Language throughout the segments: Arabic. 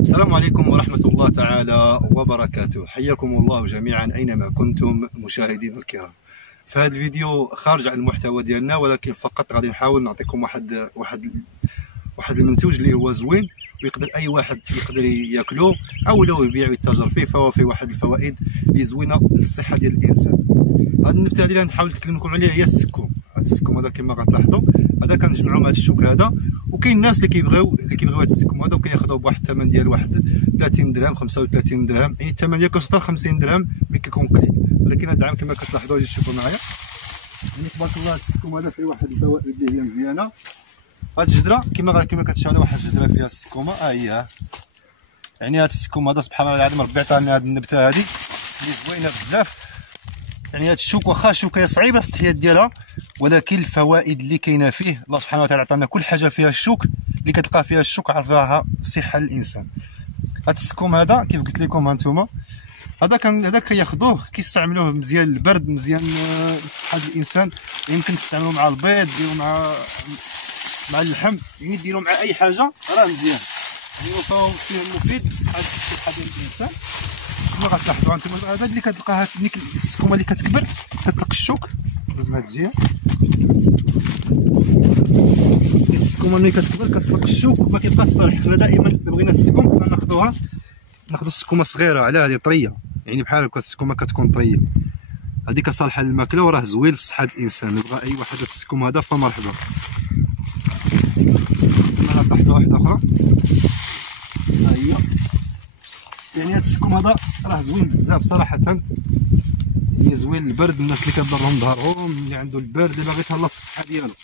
السلام عليكم ورحمة الله تعالى وبركاته. حياكم الله جميعا أينما كنتم مشاهدينا الكرام. في هذا الفيديو خارج عن المحتوى ديالنا، ولكن فقط غادي نحاول نعطيكم واحد المنتوج اللي هو زوين ويقدر اي واحد يقدر ياكلو او لو يبيع ويتاجر فيه، فهو فيه واحد الفوائد اللي زوينه للصحه ديال الانسان. هذا النبته اللي غنحاول نتكلم لكم عليه هي السكوم. هذا السكوم هذا كما غتلاحظوا هذا كنجمعوا مع هذا الشوك هذا، وكاين الناس اللي كيبغيو هذا السكوم هذا وكياخذوه بواحد الثمن ديال واحد 30 درهم 35 درهم، يعني الثمن ديالو كيوصل 50 درهم ملي كيكون قليل. ولكن هذا العام كما كتلاحظوا تشوفوا معايا يعني تبارك الله هذا السكوم هذا فيه واحد الفوائد اللي هي مزيانه. هاد الشجره كما كتشاهدوا واحد الشجره فيها السكومه هي يعني هاد السكوم هذا سبحان الله العظيم ربي عطانا هاد النبته هادي اللي زوينه بزاف. يعني هاد الشوك واخا الشوكه صعيبه في التحيات ديالها، ولكن الفوائد اللي كاينه فيه الله سبحانه وتعالى عطانا كل حاجه فيها الشوك اللي كتلقى فيها الشوك عرف راها صحه للانسان. هاد السكوم هذا كيف قلت لكم هانتوما هذا كياخذوه كيستعملوه مزيان للبرد، مزيان لصحه الانسان. يمكن تستعملوه مع البيض، ديروا مع اللحم، يعني ديروا مع اي حاجه راه مزيان. يعني فهو فيه مفيد للصحه ديال الانسان. كما غتلاحظوا انتم هذا اللي كتلقاها ديك السكومه اللي كتكبر كتطلق الشوك. دوز مع هاد الجهه السكومه ملي كتكبر كتطلق الشوك وما كيبقاش صالح. حنا دائما بغينا السكوم خصنا ناخذوا السكومه صغيره على هذه طريه، يعني بحال هكا السكومه كتكون طريه هذيك صالحه للماكله وراه زوين لصحه الانسان. اللي بغى اي واحد هاد السكوم هذا فمرحبا. غتلاحظوا واحده اخرى ها هي، يعني هاد السكوم هذا راه زوين بزاف صراحه، يعني زوين للبرد. الناس اللي كضرهم ظهرهم، اللي عنده البرد، اللي باغي يتهلا في الصحه ديالو.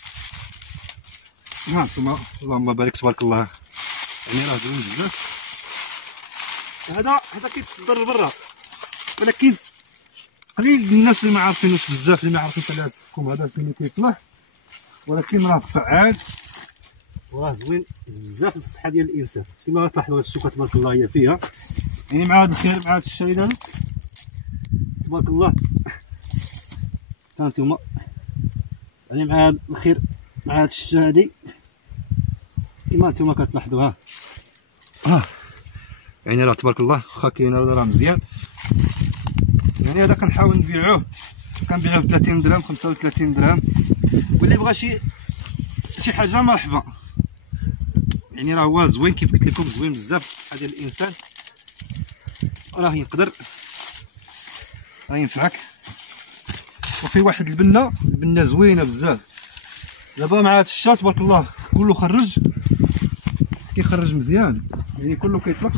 ها انتما اللهم بارك تبارك الله، يعني راه زوين بزاف. هذا كيتصدر لبرا، ولكن قليل الناس اللي ما عارفينوش بزاف، اللي ما عارفين حتى هذا السكوم هذا فين كيصلح، ولكن راه فعال وراه زوين بزاف للصحه ديال الانسان. كما غتلاحظوا هاد الشوكه تبارك الله هي فيها، يعني مع هذا الخير مع هذا الشريد هذا تبارك الله ها انتما، يعني مع هذا الخير مع هاد الشجره هادي كما انتما كتلاحظوا ها يعني راه تبارك الله واخا كاين راه مزيان. يعني هذا كنحاول نبيعوه ب 30 درهم 35 درهم، واللي بغى شي حاجه مرحبا. يعني راه هو زوين كيف قلت لكم، زوين بزاف هذا الانسان، راه يقدر راه ينفعك. وفي واحد البنه زوينه بزاف دابا مع هذا الشا تبارك الله كله كيخرج مزيان، يعني كله كيطلق